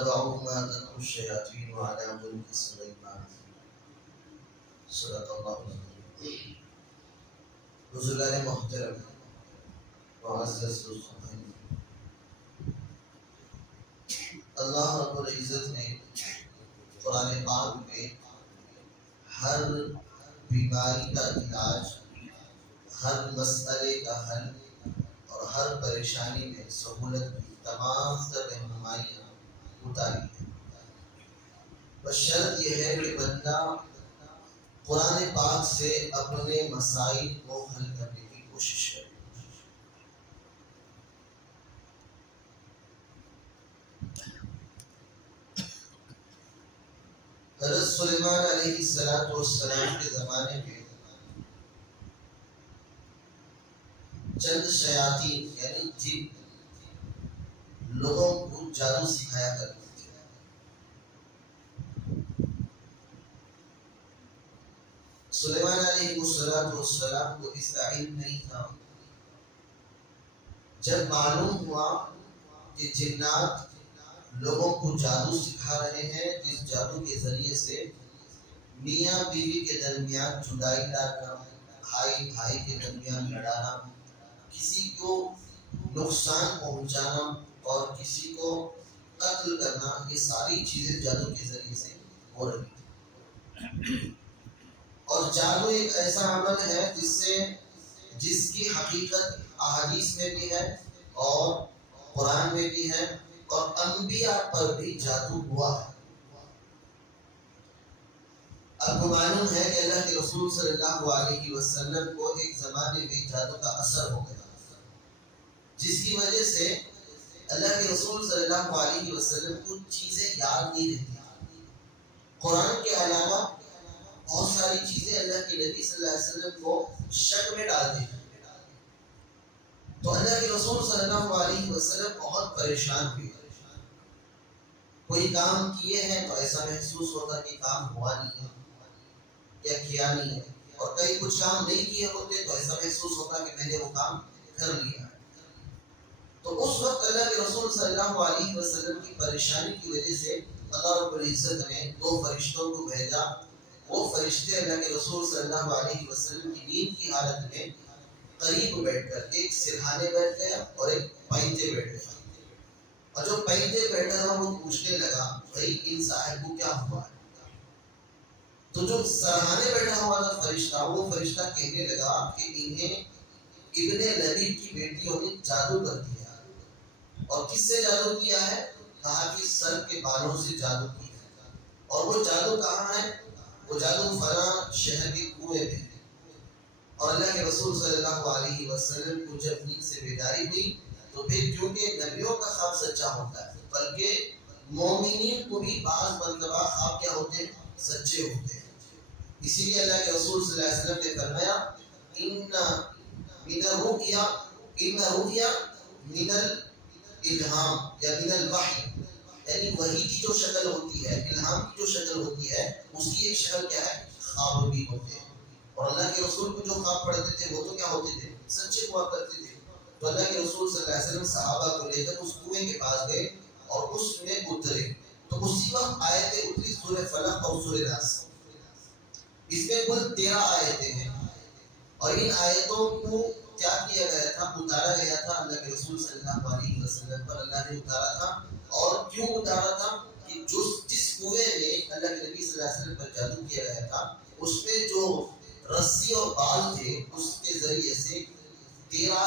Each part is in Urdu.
واتبعوا ما تتلو الشياطين على ملك سليمان صدق اللہ العظیم۔ بزرگان محترم، معزز دوستان، اللہ رب العزت نے قرآن پاک میں ہر بیماری کا علاج، ہر مسئلے کا حل اور ہر پریشانی میں سہولت کی تمام تر رہنمائیاں اتاری ہیں۔ بس شرط یہ ہے کہ بندہ قرآن پاک سے اپنے مسائل کو حل کرنے کی کوشش کرے۔ حضرت سلیمان علیہ السلام کے زمانے میں چند شیاطین یعنی جن لوگوں کو جادو سکھایا کرتے تھے۔ سلیمان علیہ السلام کو اس کا علم نہیں تھا۔ جب معلوم ہوا کہ جنات لوگوں کو جادو سکھا رہے ہیں، جس جادو کے ذریعے سے میاں بیوی کے درمیان جدائی لانا، بھائی بھائی کے درمیان لڑانا، کسی کو نقصان پہنچانا اور کسی کو قتل کرنا، یہ ساری چیزیں جادو کے ذریعے سے ہو رہی ہیں۔ اور جادو ایک ایسا عمل ہے جس کی حقیقت احادیث میں بھی ہے اور قرآن میں بھی ہے، اور انبیاء پر بھی جادو ہوا ہے۔ اب معلوم ہے کہ اللہ کے رسول صلی اللہ علیہ وسلم کو ایک زمانے میں جادو کا اثر ہو گیا، جس کی وجہ سے اللہ کے رسول صلی اللہ علیہ وسلم کو چیزیں یاد نہیں رہتی۔ قرآن کے علاوہ بہت ساری چیزیں اللہ کے نبی صلی اللہ علیہ وسلم کو شک میں ڈالتے ہیں۔ تو اللہ کے رسول صلی اللہ علیہ وسلم بہت پریشان ہوئے۔ کوئی کام کیے ہیں تو ایسا محسوس ہوتا کہ کام ہوا نہیں ہے یا کیا نہیں ہے، اور کئی کچھ کام نہیں کیے ہوتے تو ایسا محسوس ہوتا کہ میں نے وہ کام کر لیا ہے۔ تو اس وقت اللہ کے رسول صلی اللہ علیہ وسلم کی پریشانی کی وجہ سے اللہ رب العزت نے 2 فرشتوں کو بھیجا۔ وہ فرشتے اللہ کے رسول صلی اللہ علیہ وسلم کی نیند کی حالت میں قریب بیٹھ کر، ایک سرہانے بیٹھ گیا اور ایک پائنتے بیٹھ گیا، اور جو پائنتے بیٹھا تھا وہ پوچھنے لگا بھائی ان صاحب کو کیا ہوا ہے؟ تو جو سرہانے بیٹھا ہوا تھا فرشتہ، وہ فرشتہ کہنے لگا کہ انہیں ابن لبیب کی بیٹیوں نے جادو کر دیا۔ اور کس سے جادو کیا ہے؟ کہا کہ سر کے بالوں سے جادو کیا ہے۔ اور وہ جادو کہاں ہے؟ وہ جادو فلاں شہر کے کنویں میں ہے۔ اور اللہ کے رسول صلی اللہ علیہ وسلم کو جب نیند سے بیداری ہوئی تو پھر کیونکہ نبیوں کا خواب سچا ہوتا ہے، بلکہ مومنین کو بھی بعض مرتبہ خواب کیا ہوتے ہیں؟ سچے ہوتے ہیں۔ اسی لیے اللہ کے رسول صلی اللہ علیہ وسلم نے فرمایا ان الرؤیا من الالہام یا من الوحی، یعنی وحی کی جو شکل ہوتی ہے، الہام کی جو شکل ہوتی ہے، اس کی ایک شکل کیا ہے؟ خواب بھی ہوتے ہیں۔ اور اللہ کے رسول کو جو خواب پڑھتے تھے وہ تو کیا ہوتے تھے؟ سچے ہوا کرتے تھے۔ تو اللہ کے رسول صلی اللہ علیہ وسلم صحابہ کو لے کر اس کنویں کے پاس گئے اور اس میں اترے، تو اسی وقت آیتیں اتری سورہ فلق اور سورہ ناس۔ اس میں کل 13 آیتیں ہیں، اور ان آیتوں کو کیا کیا گیا تھا؟ اتارا گیا تھا اللہ کے رسول صلی اللہ علیہ وسلم پر۔ اللہ نے اتارا تھا، اور کیوں اتارا تھا؟ کہ جس کنویں میں اللہ کے نبی صلی اللہ علیہ وسلم پر جادو کیا گیا تھا، اس میں جو رسی اور بال تھے اس کے ذریعے سے 13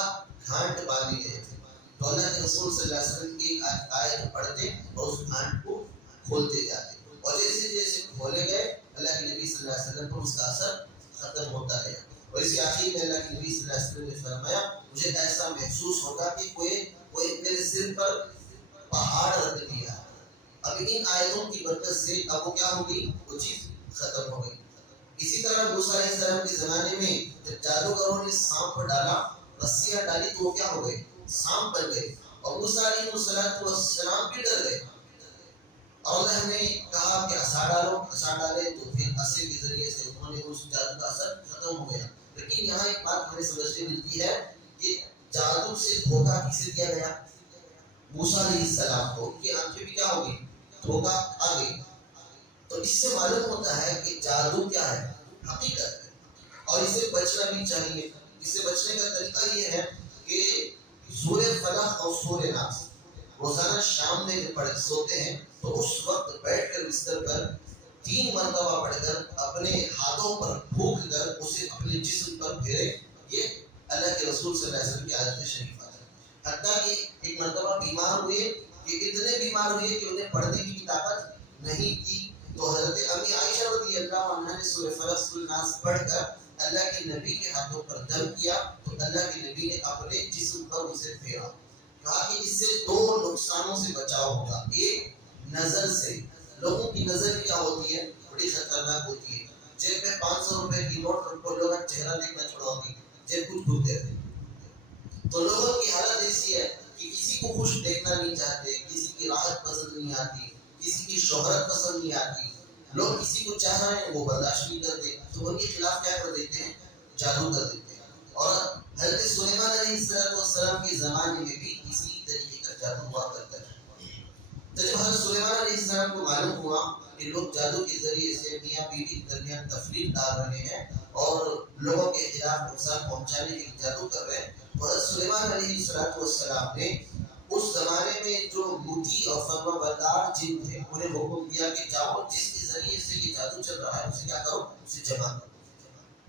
گھانٹ باندھے گئے تھے۔ تو اللہ کے رسول صلی اللہ علیہ وسلم کی آیت پڑھتے اور اس گھانٹ کو کھولتے جاتے، اور جیسے جیسے کھولے گئے اللہ کے نبی صلی اللہ علیہ وسلم پر اس کا اثر ختم ہوتا گیا۔ اور اس کے آخر میں اللہ کے نبی صلی اللہ علیہ وسلم نے فرمایا مجھے ایسا محسوس ہوگا کہ کوئی میرے سر پر پہاڑ رکھ دیا۔ اب ان آیتوں کی برکت سے اب وہ کیا ہو گئی؟ وہ چیز ختم ہو گئی۔ اسی طرح موسیٰ علیہ السلام کے زمانے میں جب جادوگروں نے سانپ ڈالا، رسیاں ڈالی، تو وہ کیا ہو گئے؟ سانپ بن گئے، اور موسیٰ علیہ السلام بھی ڈر گئے۔ اور اللہ نے کہا کہ عصا ڈالو، عصا ڈالے تو پھر عصے کے ذریعے سے انہوں نے اس جادو کا اثر ختم ہو گیا۔ لیکن یہاں ایک بات ہمیں سمجھنے ملتی ہے کہ جادو سے دھوکہ کسے دیا گیا؟ موسیٰ علیہ السلام کو۔ ان کی آنکھیں بھی کیا ہو گئی؟ دھوکہ آ گئی. تو اس سے معلوم ہوتا ہے کہ جادو کیا ہے، حقیقت ہے، اور اسے بچنا بھی چاہیے. اس سے بچنے کا طریقہ یہ ہے کہ سورہ فلق اور سورہ ناس روزانہ شام میں جب پڑھ سوتے ہیں تو اس وقت بیٹھ کر بستر پر 3 مرتبہ پڑھ کر اپنے ہاتھوں پر پھونک کر اسے اپنے جسم پر پھیرے. یہ اللہ کے رسول صلی اللہ علیہ وسلم کی عادت شریفہ ہے. حتیٰ کہ ایک مرتبہ بیمار ہوئے کہ اتنے بیمار ہوئے کہ انہیں پڑھنے کی طاقت نہیں تھی، تو حضرت امی عائشہ رضی اللہ عنہا نے سورہ فلق سورہ ناس پڑھ کر اللہ کے نبی کے ہاتھوں پر دم کیا تو اللہ کے نبی نے اپنے جسم پر اسے پھیرا. کہا کہ اس سے 2 نقصانوں سے بچاؤ ہوگا. ایک، نظر سے. لوگوں کی نظر کیا ہوتی ہے، بڑی خطرناک ہوتی ہے. جیب میں 500 روپے کی نوٹ رکھو، لوگ چہرہ دیکھنا چھوڑا ہوگی، جیب کچھ گھومتے تھے. تو لوگوں کی حالت ایسی ہے کہ کسی کو خوش دیکھنا نہیں چاہتے، کسی کی راحت پسند نہیں آتی، کسی کی شہرت پسند نہیں آتی. لوگ کسی کو چاہ رہے ہیں وہ برداشت نہیں کرتے، تو ان کے خلاف کیا کر دیتے ہیں، جادو کر دیتے ہیں. اور حضرت سلیمان علیہ السلام کے زمانے میں بھی اسی طریقے کا جادو ہوا کرتا ہے. تو جب حضرت سلیمان علیہ السلام کو معلوم ہوا کہ لوگ جادو کے ذریعے سے میاں بیوی کے درمیان تفریق ڈال رہے ہیں اور لوگوں کے خلاف نقصان پہنچانے کے جادو کر رہے ہیں، تو حضرت سلیمان علیہ السلام نے اس زمانے میں جو مطیع اور فرما بردار جن تھے انہیں حکم دیا کہ جاؤ جس کے ذریعے سے یہ جادو چل رہا ہے اسے کیا کرو، اسے جمع کرو.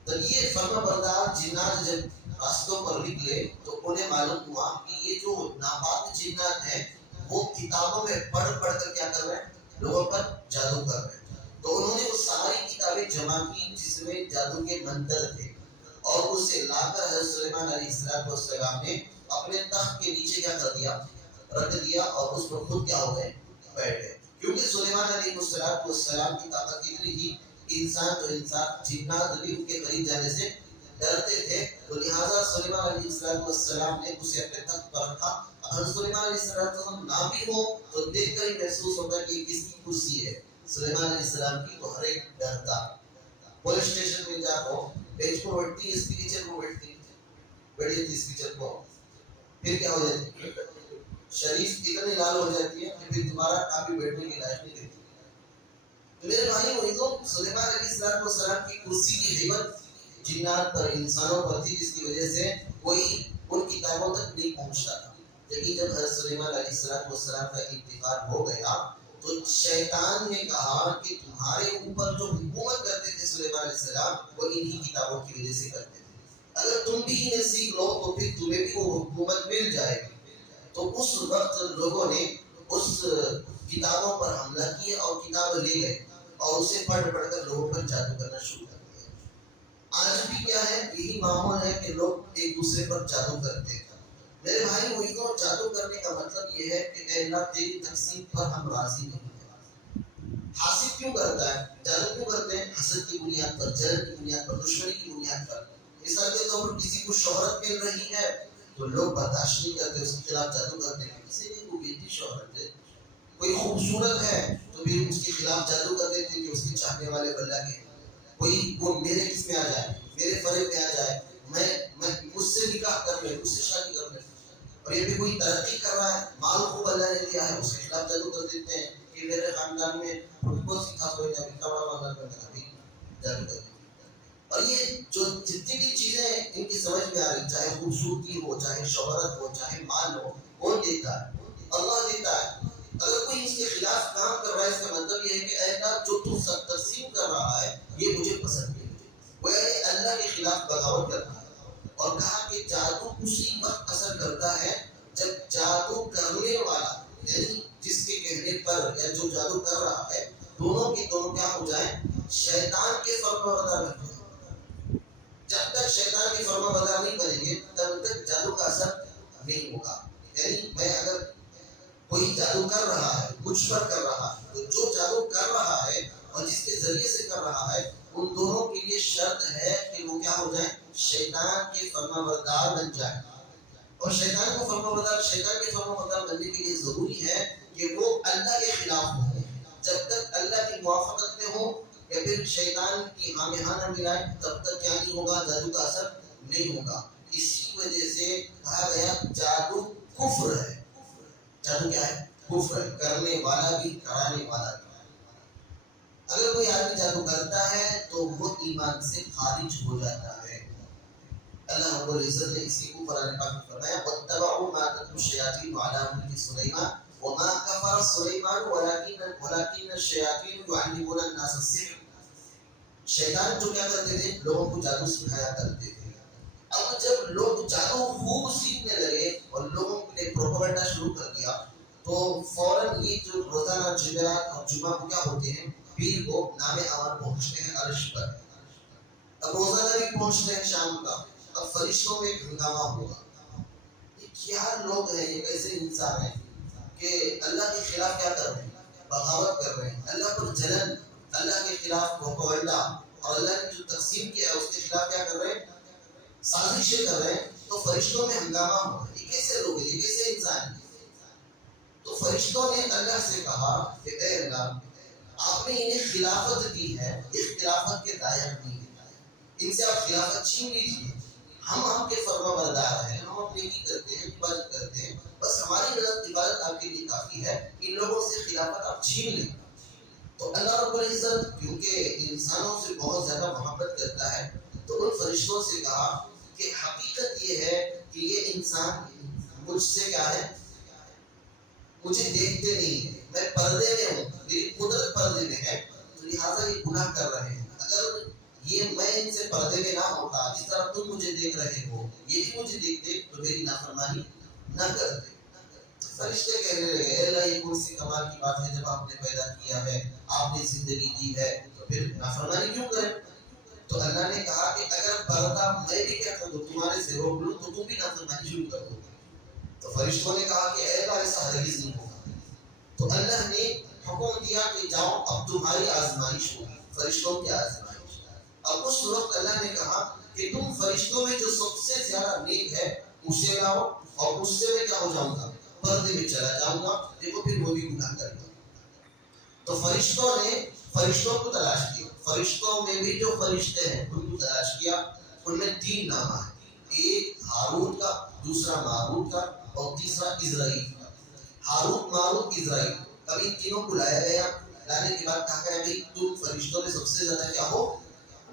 تو یہ فرما بردار جنات جب راستوں پر نکلے تو انہیں معلوم ہوا کہ یہ جو ناپاک جنات ہیں وہ کتابوں میں پڑھ کر کیا کر رہے ہیں، لوگوں پر جادو کر رہے ہیں. تو انہوں نے وہ ساری کتابیں جمع کی جس میں جادو کے منتر تھے، اور اسے لا کر حضرت سلیمان علیہ السلام نے اپنے تخت کے نیچے کیا کر دیا، رکھ دیا، اور اس پر خود کیا ہو گئے، بیٹھ گئے. کیونکہ سلیمان علیہ السلام کی طاقت اتنی تھی، انسان تو انسان، جنات بھی ان کے قریب جانے سے ڈرتے تھے. تو لہٰذا سلیمان علیہ السلام نے اسے اپنے تخت پر رکھا. حضرت سلیمان علیہ السلام نہ بھی ہو تو دیکھ کر ہی محسوس ہوگا کہ کس کی کرسی ہے، سلیمان علیہ السلام کی. تو ہر ایک ڈرتا. پولیس اسٹیشن میں جا کو بینچ پر بیٹھتی، اس کے نیچے کو بیٹھتی، بیٹھی تھی اس پیچھے کو، پھر کیا ہو جاتی، شریف اتنی لال ہو جاتی ہے کہ پھر دوبارہ کافی بیٹھنے کی لائق نہیں رہتی. تو میرے بھائی وہ سلیمان علیہ السلام کی کرسی کی ہیبت جنات پر، انسانوں پر تھی، جس کی وجہ سے کوئی ان کتابوں تک نہیں پہنچتا تھا. لیکن جب حضرت سلیمان علیہ السلام کا انتقال ہو گیا تو شیطان نے کہا کہ تمہارے اوپر جو حکومت کرتے تھے سلیمان علیہ السلام وہ انہی کتابوں کی وجہ سے کرتے تھے. اگر تم بھی انہیں سیکھ لو تو پھر تمہیں بھی وہ حکومت مل جائے گی. تو اس وقت لوگوں نے اس کتابوں پر حملہ کیا اور کتاب لے گئے اور اسے پڑھ کر لوگوں پر جادو کرنا شروع کر دیا. آج بھی کیا ہے، یہی معمول ہے کہ لوگ ایک دوسرے پر جادو کرتے ہیں. میرے بھائی وہ جادو کرنے کا مطلب یہ ہے کہ اے اللہ تیری تقسیم پر ہم راضی نہیں ہیں. حاسد کیوں کرتا ہے، جادو کیوں کرتے ہیں، حسد کی بنیاد پر، جلن کی بنیاد پر، دشمنی کی بنیاد پر. مثال کے طور پر کسی کو شہرت مل رہی ہے تو لوگ برداشت نہیں کرتے، اس کے خلاف جادو کرتے ہیں. کسی نے کو بیٹی شہرت ہے، کوئی خوبصورت ہے تو پھر اس کے خلاف جادو کر دیتے کہ اس کے چاہنے والے بلّہ کے، کوئی وہ میرے کس میں آ جائے، میرے فرے میں آ جائے، میں مجھ سے نکاح کر لے، مجھ سے شادی کر لے. اور یہ بھی کوئی ترقی کر رہا ہے، مال خوب اللہ نے دیا ہے، اس کے خلاف جادو کر دیتے ہیں کہ میرے خاندان میں کو سکھا کوئی نہ کبڑا مانگا کرنے کا بھی جادو کر دیتے ہیں. اور یہ جو جتنی بھی چیزیں ان کی سمجھ میں آ رہی، چاہے خوبصورتی ہو، چاہے شہرت ہو، چاہے مال ہو، کون دیتا ہے، اللہ دیتا ہے. اگر کوئی اس کے خلاف کام کر رہا ہے، اس کا مطلب یہ ہے کہ اے اللہ جو تو سب تقسیم کر رہا ہے یہ مجھے پسند نہیں. وہ اللہ کے خلاف بغاوت کر رہا ہے. اور کہا کہ جادو اسی وقت اثر کرتا ہے جب جادو کرنے والا یعنی جس کے کہنے پر یا جو جادو کر رہا ہے دونوں کے دونوں کیا ہو جائیں، شیطان کے فرما بردار بن جائیں. جب تک شیطان کے فرما بردار نہیں بنیں گے تب تک جادو کا اثر نہیں ہوگا. یعنی میں اگر کوئی جادو کر رہا ہے، مجھ پر کر رہا ہے، تو جو جادو کر رہا ہے اور جس کے ذریعے سے کر رہا ہے ان دونوں کے لیے شرط ہے کہ وہ کیا ہو جائیں، شیطان کے فرما بردار بن جائیں. اور شیطان کو فرما بردار، شیطان کے فرما بردار بننے کے لیے ضروری ہے کہ وہ اللہ کے خلاف ہوں. جب تک اللہ کی موافقت میں ہو یا پھر شیطان کی ہاں نہ ملائے تب تک کیا نہیں ہوگا، جادو کا اثر نہیں ہوگا. اسی وجہ سے کہا گیا جادو کفر ہے. جادو کیا ہے، کفر ہے، کرنے والا بھی کرانے والا بھی۔ اگر کوئی آدمی جادو کرتا ہے تو وہ ایمان سے خارج ہو جاتا ہے۔ اللہ رب العزت نے اسی کو قرآن پاک میں فرمایا وَاتَّبَعُوا مَا تَتْلُو الشَّيَاطِينُ عَلَىٰ مُلْكِ سُلَيْمَانَ وَمَا كَفَرَ سُلَيْمَانُ وَلَٰكِنَّ الشَّيَاطِينَ يُعَلِّمُونَ النَّاسَ السِّحْرَ۔ شیطان جو کیا کرتے تھے؟ لوگوں کو جادو سکھایا کرتے تھے۔ اب جب لوگ جادو خوب سیکھنے لگے اور لوگوں نے پروپیگنڈا شروع کر دیا تو فوراً یہ جو روزانہ جمعرات اور جمعہ کو کیا ہوتے ہیں، پیر کو نام امر پہنچتے ہیں عرش پر۔ اب روزانہ بھی پہنچتے ہیں شام کا۔ اب فرشتوں میں ایک ہنگامہ ہوگا، یہ کیا لوگ ہیں، یہ کیسے انسان ہیں کہ اللہ کے خلاف کیا کر رہے ہیں، بغاوت کر رہے ہیں، اللہ پر جلن، اللہ کے خلاف پروپیگنڈا اور اللہ نے جو تقسیم کیا ہے اس کے خلاف کیا کر رہے ہیں، سازشیں کر رہے ہیں۔ تو فرشتوں میں ہنگامہ ہوگا، یہ کیسے لوگ ہیں، یہ کیسے انسان ہیں؟ تو فرشتوں نے اللہ سے کہا کہ اے اللہ، آپ نے انہیں خلافت دی ہے، اس خلافت کے لائق نہیں ہے، ان سے آپ خلافت چھین لیجیے۔ ہم آپ کے فرما بردار ہیں، ہم اپنے کی کرتے ہیں، عبادت کرتے ہیں، بس ہماری عبادت آپ کے لیے کافی ہے، ان لوگوں سے خلافت آپ چھین لیں۔ تو اللہ رب العزت کیونکہ انسانوں سے بہت زیادہ محبت کرتا ہے تو ان فرشتوں سے کہا کہ حقیقت یہ ہے کہ یہ انسان مجھ سے کیا ہے، مجھے دیکھتے نہیں ہیں، میں پردے میں ہوں، میری قدرت پردے میں ہے، تو لہٰذا یہ گناہ کر رہے ہیں۔ اگر یہ میں ان سے پردے میں نہ ہوتا، جس طرح تم مجھے دیکھ رہے ہو یہ بھی مجھے دیکھتے تو میری نافرمانی نہ کرتے۔ فرشتے کہنے لگے اے اللہ، یہ کون سی کمال کی بات ہے، جب آپ نے پیدا کیا ہے، آپ نے زندگی دی ہے، تو پھر نافرمانی کیوں کریں؟ تو اللہ نے کہا کہ اگر پردہ میں بھی کیا کر دوں، تمہارے سے روک لوں، تو تم بھی نافرمانی شروع کر دو۔ تو فرشتوں نے کہا کہ اے اللہ، ایسا ہرگز نہیں ہوگا۔ تو اللہ نے حکم دیا کہ جاؤ، اب تمہاری آزمائش ہوگی، فرشتوں کی آزمائش۔ اب اس وقت اللہ نے کہا کہ تم فرشتوں میں جو سب سے زیادہ نیک ہے اسے لاؤ، اور اس سے میں کیا ہو جاؤں گا، پردے میں چلا جاؤں گا، دیکھو پھر وہ بھی گناہ کرے گا۔ تو فرشتوں نے فرشتوں کو تلاش کیا، فرشتوں میں بھی جو فرشتے ہیں ان کو تلاش کیا، ان میں 3 نامہ ہیں، ایک ہاروت کا، دوسرا ماروت کا اور تیسرا اسرائیل کا۔ ہاروت، ماروت، اسرائیل، اب ان تینوں کو لایا گیا، لانے کے بعد کہا گیا کہ تم فرشتوں میں سب سے زیادہ کیا ہو،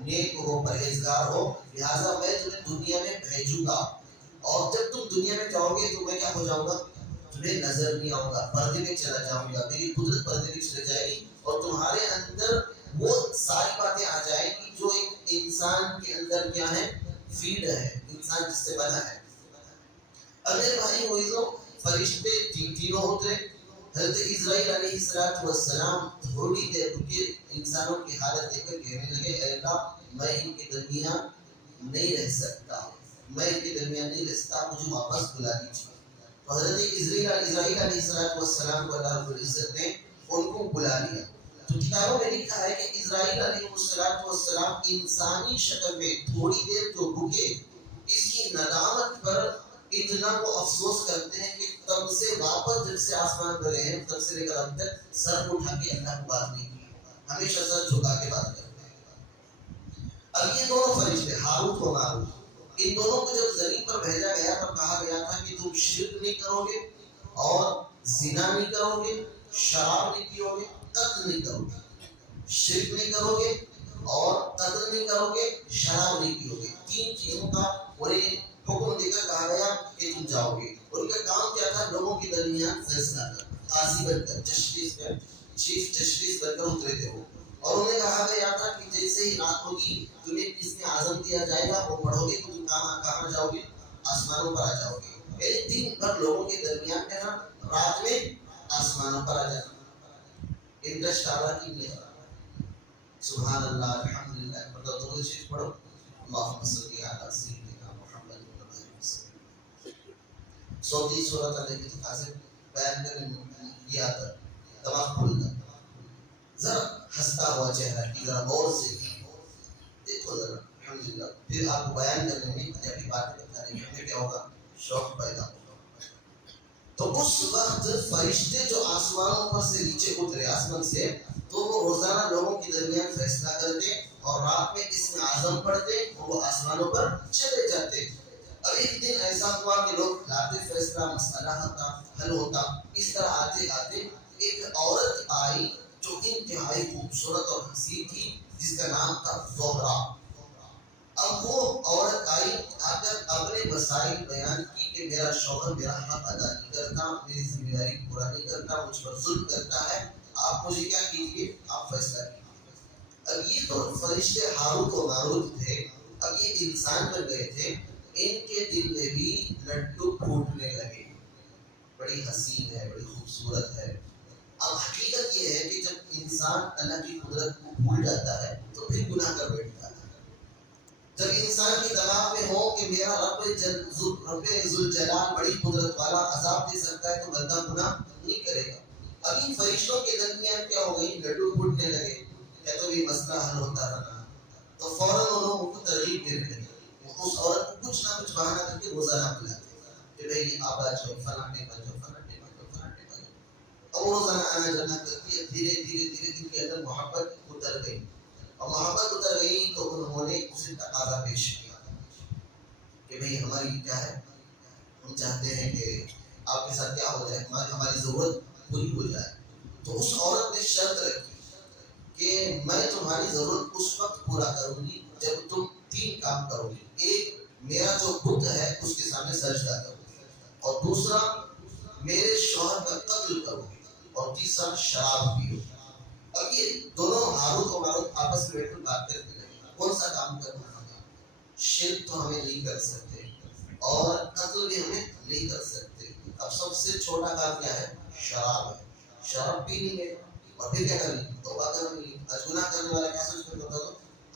نیک ہو، پرہیزگار ہو، لہٰذا میں تمہیں دنیا میں بھیجوں گا، اور جب تم دنیا میں جاؤ گے تو میں کیا ہو جاؤں گا، تمہیں نظر نہیں آؤں گا، پردے میں چلا جاؤں گا، میری قدرت پردے میں چلے جائے گی، اور تمہارے اندر وہ ساری باتیں آ جائیں گی جو ایک انسان کے اندر کیا ہے، فیڈ ہے، انسان جس سے بنا ہے۔ اگلے بھائی موئزوں، فرشتے تینوں ہوتے، حضرت اسرائیل علیہ السلام تھوڑی دیر رکے، انسانوں کی حالت دیکھ کر کہنے لگے اے اللہ، میں ان کے درمیان نہیں رہ سکتا، میں ان کے درمیان نہیں رہ سکتا، مجھے واپس بلا لیجیے۔ تو حضرت اسرائیل علیہ السلام کو اللہ رب العزت نے ان کو بلا لیا۔ تو کتابوں میں لکھا ہے کہ اسرائیل علیہ السلام انسانی شکل میں تھوڑی دیر جو رکے، اس کی ندامت پر اتنا وہ افسوس کرتے ہیں کہ تب سے واپس جب سے آسمان پر گئے ہیں تب سے لے کر اب تک سر اٹھا کے اللہ کو بات نہیں کی، ہمیشہ سر جھکا کے بات کرتے ہیں۔ اب یہ دونوں فرشتے ہاروت و ماروت، ان دونوں کو جب زمین پر بھیجا گیا تب کہا گیا تھا کہ تم شرک نہیں کرو گے، اور زنا نہیں کرو گے، شراب نہیں پیو گے، قتل نہیں کرو گے، شرک نہیں کرو گے اور قتل نہیں کرو گے، شراب نہیں پیو گے، 3 چیزوں کا انہیں حکم دے کر کہا گیا کہ تم جاؤ گے۔ ان کا کام کیا تھا، لوگوں کے درمیان فیصلہ کر، قاضی بن کر، چیف جسٹس بن کر اترے تھے وہ، اور انہیں کہا گیا تھا کہ جیسے ہی رات ہوگی تمہیں اس میں عزم دیا جائے گا، وہ پڑھو گے تو تم کہاں جاؤ گے، آسمانوں پر آ جاؤ گے، یعنی دن بھر لوگوں کے درمیان رہنا، رات میں آسمانوں پر آ جانا۔ انٹرسٹ آ رہا کہ نہیں آ رہا؟ سبحان اللہ، الحمدللہ، مطلب درود شریف پڑھو، اللہم صلی علی سیدنا محمد صوتی صورت علیہ کی تقاضے بیان کرنے کیا تھا، دماغ کھل گیا، ذرا ہنستا ہوا چہرہ کی، ذرا غور سے دیکھو ذرا، الحمدللہ، پھر آپ کو بیان کرنے میں اپنی باتیں بتانے میں ہمیں کیا ہوگا، شوق پیدا ہوگا۔ تو اس وقت فرشتے جو آسمانوں پر سے نیچے اترے آسمان سے، تو وہ روزانہ لوگوں کے درمیان فیصلہ کرتے اور رات میں اس میں عزم پڑھتے اور وہ آسمانوں پر چلے جاتے۔ اب ایک دن ایسا ہوا کہ لوگ لاتے فیصلہ مسئلہ حل ہوتا. اس طرح آتے آتے ایک عورت آئی جو انتہائی خوبصورت اور حسین تھی، جس کا نام تھا زہرا. اب وہ عورت آئی، آ کر اپنے مسائل بیان کی کہ میرا شوہر میرا حق ادا نہیں کرتا، میری ذمہ داری پورا نہیں کرتا، مجھ پر ظلم کرتا ہے، آپ مجھے کیا کیجیے، آپ فیصلہ کیجیے. اب یہ تو فرشتے ہاروت و ماروت تھے، اب یہ انسان بن گئے تھے. ان کے دل میں بھی لڈو پھوٹنے لگے. بڑی حسین ہے، بڑی خوبصورت ہے. اب حقیقت یہ ہے کہ جب انسان اللہ کی قدرت کو بھول جاتا ہے تو پھر گناہ کر بیٹھتا ہے. جب انسان کے دماغ میں ہو کہ میرا رب ذوالجلال بڑی قدرت والا عذاب دے سکتا ہے تو بندہ گناہ نہیں کرے گا. اب ان فرشتوں کے درمیان کیا ہو گئی، لڈو پھوٹنے لگے. کیا تو یہ مسئلہ حل ہوتا رہا تو فوراً انہوں ان کو ترغیب دینے لگے. اس عورت کو کچھ نہ کچھ بہانہ کر کے روزانہ بلاتے کہ بھائی آپ آ جاؤ، فلانے کا جو فلانے کا جو فلانے کا جو. اور روزانہ آنا جانا کرتی ہے. دھیرے دھیرے دھیرے دل کے اندر محبت اتر گئی، اور محبت اتر گئی تو انہوں نے اسے تقاضا پیش کیا کہ بھئی ہماری کیا ہے، ہم چاہتے ہیں کہ آپ کے ساتھ کیا ہو جائے، ہماری ضرورت پوری ہو جائے. تو اس عورت نے شرط رکھی کہ میں تمہاری ضرورت اس وقت پورا کروں گی جب تم 3 کام کرو گی. ایک، میرا جو بت ہے اس کے سامنے سجدہ کرو گی، اور دوسرا میرے شوہر کا قتل کرو گی، اور تیسرا شراب پیو. اب یہ دونوں ہاروت اور ماروت آپس میں بیٹھ کر بات کرتے رہے کون سا کام کرنا ہوگا. شرک تو ہمیں نہیں کر سکتے اور قتل بھی ہمیں نہیں کر سکتے. اب سب سے چھوٹا کام کیا ہے، شراب ہے. شراب پی لیں گے اور پھر کیا کریں گے، توبہ کریں گے. آج گناہ کرنے والا کیا سوچ کر بتا دو،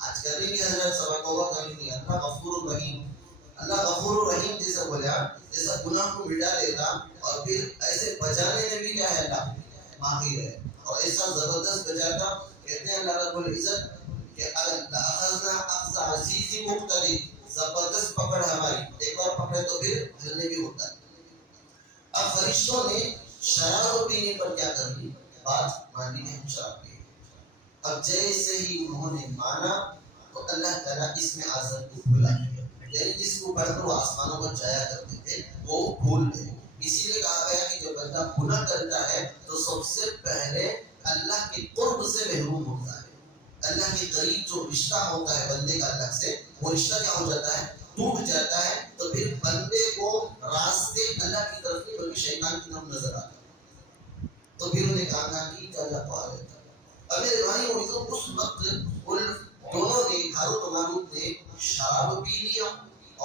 آج کریں گے حضرت سبا توبہ کریں گے. اللہ غفور الرحیم، اللہ غفور الرحیم جیسا بولا، جیسا گناہ کو مٹا دیتا اور پھر ایسے بچانے میں بھی کیا ہے، اللہ ماہر ہے اور ایسا زبردست بچاتا. کہتے ہیں اللہ رب العزت کہ اخذنا اخذ عزیز مقتدر، زبردست پکڑ ہماری، ایک بار پکڑے تو پھر ہلنے بھی ہوتا ہے. اب فرشتوں نے شراب پینے پر کیا کر دی، بات مان لی ہے، ہم شراب پیے. اب جیسے ہی انہوں نے مانا تو اللہ تعالیٰ اس میں آزاد کو بھولا دیا. یعنی جس کو پڑھ کر وہ آسمانوں پر جایا کرتے تھے وہ بھول گئے. اسی لیے کہا گیا کہ جب بندہ گناہ کرتا ہے تو سب سے پہلے اللہ کے قرب سے محروم ہوتا ہے. اللہ کے قریب جو رشتہ ہوتا ہے بندے کا اللہ سے، وہ رشتہ کیا ہو جاتا ہے، ٹوٹ جاتا ہے. تو پھر بندے کو راستے اللہ کی طرف نہیں بلکہ شیطان کی طرف نظر آتا ہے. تو پھر انہیں کہا کہ کیا پا لیتا. اب میرے بھائی اس وقت ان دونوں نے، ہاروت و ماروت نے شراب پی لیا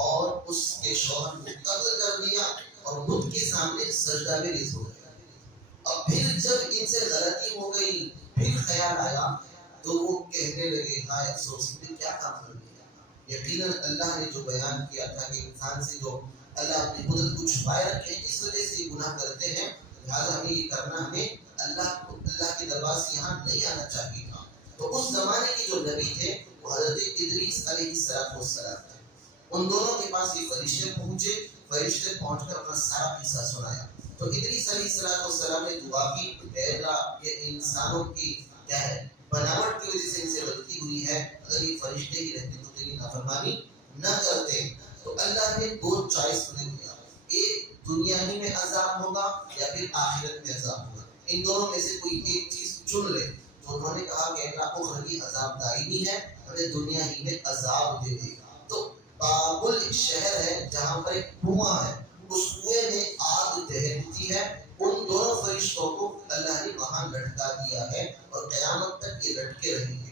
اور اس کے شوہر کو قتل کر دیا اور بت کے سامنے سجدہ میں ریز ہو گیا. اب پھر جب ان سے غلطی ہو گئی پھر خیال آیا تو وہ کہنے لگے ہائے افسوس، میں کیا کام کر دیا. یقیناً اللہ نے جو بیان کیا تھا کہ انسان سے جو اللہ اپنی قدرت کو چھپائے رکھے اس وجہ سے گناہ کرتے ہیں، لہٰذا ہمیں یہ کرنا، ہمیں اللہ کے دربار سے یہاں نہیں آنا چاہیے تھا. تو اس زمانے کے جو نبی تھے وہ حضرت ادریس علیہ السلام تھے. ان دونوں کے پاس یہ فرشتے پہنچے. فرشتے پہنچ کر اپنا سارا قصہ سنایا. تو ادریس علیہ السلام نے دعا کی، اے اللہ یہ انسانوں کی کیا ہے بناوٹ کی وجہ سے ان سے غلطی ہوئی ہے، اگر یہ فرشتے ہی رہتے تو تیری نافرمانی نہ کرتے. تو اللہ نے 2 چوائس انہیں دیا، ایک دنیا ہی میں عذاب ہوگا یا پھر آخرت میں عذاب ہوگا. ان دونوں میں سے کوئی ایک چیز چن لے. تو انہوں نے کہا کہ اللہ اخروی عذاب دائمی ہے، ہمیں دنیا ہی میں عذاب دے دے. تو بابل ایک شہر ہے جہاں پر ایک کنواں ہے، اس کنویں میں آگ دہتی ہے. ان دونوں فرشتوں کو اللہ نے وہاں لٹکا دیا ہے اور قیامت تک یہ لٹکے رہیں گے.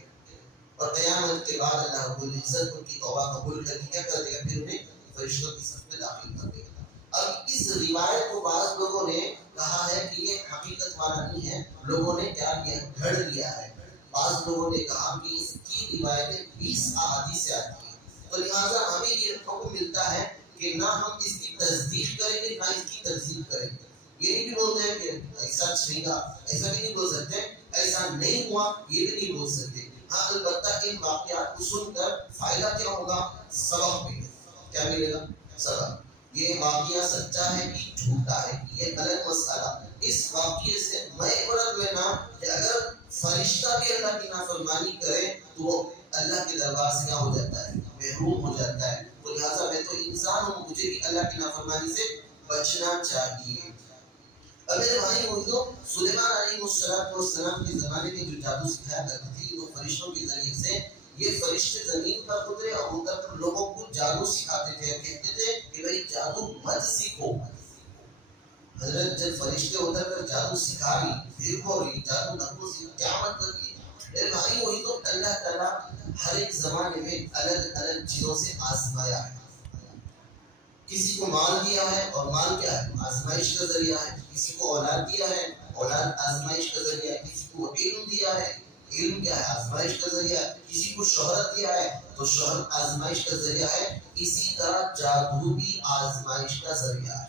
اور قیامت کے بعد اللہ رب العزت ان کی توبہ قبول کر کے کیا کر دے گا، پھر انہیں فرشتوں کی صف میں داخل کر دے گا. اب اس روایت کو بعض لوگوں نے کہا ہے کہ یہ حقیقت والا نہیں ہے، لوگوں نے کیا کیا، گھڑ لیا ہے. بعض لوگوں نے کہا کہ اس کی روایتیں 20 احادیث سے آتی ہیں. تو لہٰذا ہمیں یہ حکم ملتا ہے کہ نہ ہم اس کی تصدیق کریں گے نہ اس کی تکذیب کریں گے. یہ نہیں بھی بولتے ہیں کہ ایسا چھڑے گا، ایسا بھی نہیں بول سکتے، ایسا نہیں ہوا یہ بھی نہیں بول سکتے. ہاں البتہ ان واقعات کو سن کر فائدہ کیا ہوگا، سبق ملے گا. کیا ملے گا، سبق. یہ واقعہ سچا ہے کہ جھوٹا ہے یہ الگ مسئلہ. اس واقعے سے میں عبرت لینا کہ اگر فرشتہ بھی اللہ کی نافرمانی کرے تو وہ اللہ کے دربار سے کیا ہو جاتا ہے، محروم ہو جاتا ہے. تو لہٰذا میں تو انسان ہوں، مجھے بچنا چاہیے۔ اب میرے بھائی بھائیوں، سلیمان علیہ السلام کے زمانے میں جو جادو سکھایا کرتی تھی وہ فرشتوں کے ذریعے سے، یہ فرشتے زمین پر اترے اور اتر کر لوگوں کو جادو سکھاتے تھے اور کہتے تھے کہ بھائی جادو مت سیکھو۔ حضرت جب فرشتے اتر کر جادو سکھا رہی پھر ہو رہی جادو نہ کو سیکھو، کیا مطلب یہ؟ میرے بھائی وہی تو اللہ تعالیٰ ہر ایک زمانے میں الگ الگ چیزوں سے آزمایا ہے۔ کسی کو مال دیا ہے اور مال کیا ہے؟ آزمائش کا ذریعہ ہے۔ کسی کو اولاد دیا ہے، اولاد آزمائش کا ذریعہ ہے۔ کسی کو علم دیا ہے، علم کیا ہے؟ آزمائش کا ذریعہ ہے۔ کسی کو شہرت دیا ہے تو شہرت آزمائش کا ذریعہ ہے۔ اسی طرح جادو بھی آزمائش کا ذریعہ ہے۔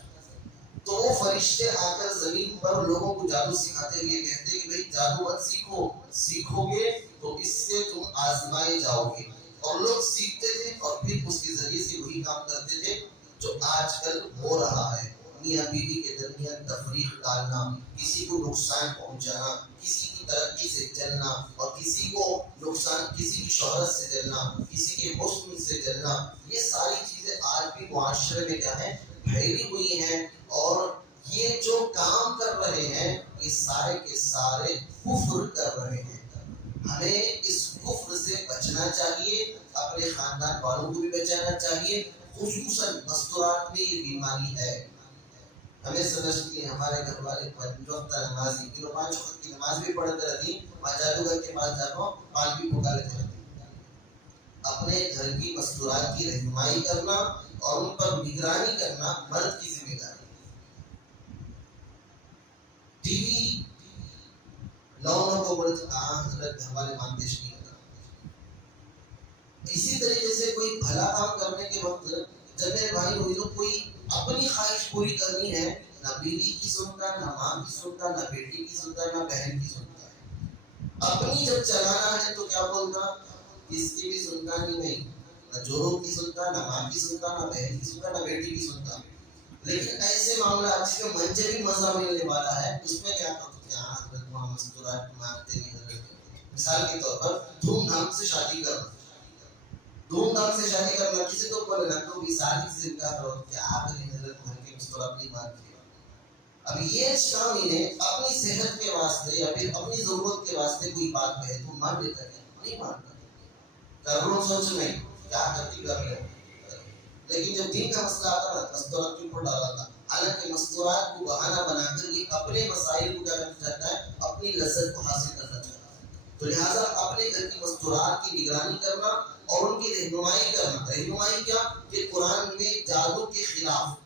تو وہ فرشتے آ کر زمین پر لوگوں کو جادو سکھاتے ہوئے کہتے کہ بھئی جادو مت سیکھو، سیکھو گے تو اس سے تم آزمائے جاؤ گے۔ اور لوگ سیکھتے تھے اور پھر اس کے ذریعے سے وہی کام کرتے تھے جو آج کل ہو رہا ہے۔ میاں بیوی کے درمیان تفریق ڈالنا، کسی کو نقصان پہنچانا، کسی کی ترقی سے جلنا اور کسی کو نقصان، کسی کی شہرت سے جلنا، کسی کے حسن سے جلنا، یہ ساری چیزیں آج بھی معاشرے میں کیا ہے؟ پھیلی ہوئی ہیں۔ اور یہ جو کام کر رہے ہیں یہ سارے کے سارے کفر کر رہے ہیں۔ ہمیں اس کفر سے بچنا چاہیے، اپنے خاندان والوں کو بھی بچانا چاہیے۔ خصوصاً مستورات میں یہ بیماری ہے۔ ہمیں سمجھتی ہیں ہمارے گھر والے 5 وقت نمازی، 5 وقت کی نماز بھی پڑھتے رہتی، میں جادوگر کے پاس جاتا ہوں، پان بھی پکا لیتے رہتی۔ اپنے گھر کی مستورات کی رہنمائی کرنا اور ان پر نگرانی کرنا مرد کی ذمہ داری۔ ٹی وی لوگوں کو بڑے حضرت گھر والے مان پیش نہیں ہوتا۔ اسی طریقے سے کوئی بھلا کام کرنے کے وقت جب میرے بھائی بھائیوں کوئی اپنی خواہش پوری کرنی ہے، نہ بیوی کی سنتا، نہ ماں کی سنتا، نہ بیٹی کی سنتا، نہ بہن کی سنتا ہے۔ اپنی جب چلانا ہے تو کیا بولتا؟ کس کی بھی سنتا نہیں، نہ جوڑوں کی سنتا، نہ ماں کی سنتا، نہ بہن کی سنتا، نہ بیٹی کی سنتا۔ لیکن ایسے معاملات جس میں منجے بھی مزہ ملنے والا ہے اس میں کیا کرتے ہیں؟ حضرت محمد مستورات مانتے نہیں حضرت۔ مثال کے طور پر دھوم دھام سے شادی کرنا، دھوم دھام سے شادی کرنا، کسی تو بولے نا تو بھی شادی سے انکار کرو کہ آپ نے حضرت گھر کے مستورات نہیں مانتے۔ اب یہ شام انہیں اپنی صحت کے واسطے یا پھر اپنی ضرورت کے واسطے کوئی بات کہے تو مان لیتا ہے؟ نہیں مانتا۔ کر لو سوچ میں کیا کرتی کر لو، لیکن جب دین کا مسئلہ آتا نا مستورات کے اوپر ڈالا تھا۔ حالانکہ مستورات کو بہانہ بنا کر یہ اپنے مسائل کو کیا کرنا چاہتا ہے؟ اپنی لذت کو حاصل کرنا چاہتا ہے۔ تو لہٰذا اپنے گھر کی مستورات کی نگرانی کرنا اور ان کی رہنمائی کرنا۔ رہنمائی کیا؟ کہ قرآن میں جادو کے خلاف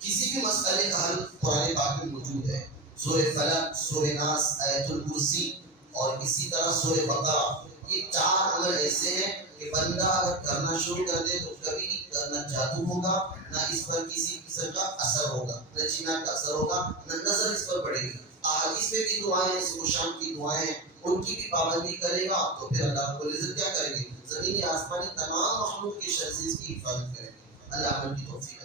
کسی بھی مسئلے کا حل قرآن پاک میں موجود ہے۔ سورہ فلق، سورہ ناس، آیت الکرسی اور اسی طرح سورہ بقرہ، یہ 4 عمل ایسے ہیں کہ بندہ اگر کرنا شروع کر دے تو کبھی نہ جادو ہوگا، نہ اس پر کسی قسم کا اثر ہوگا، نہ جنا کا اثر ہوگا، نہ نظر اس پر پڑے گی۔ احادیث میں بھی دعائیں ہیں، صبح شام کی دعائیں ہیں، ان کی بھی پابندی کرے گا تو پھر اللہ رب العزت کیا کرے گی؟ زمین آسمانی تمام مخلوق کے شر سے اس کی حفاظت کرے گی۔ اللہ عمل کی توفیق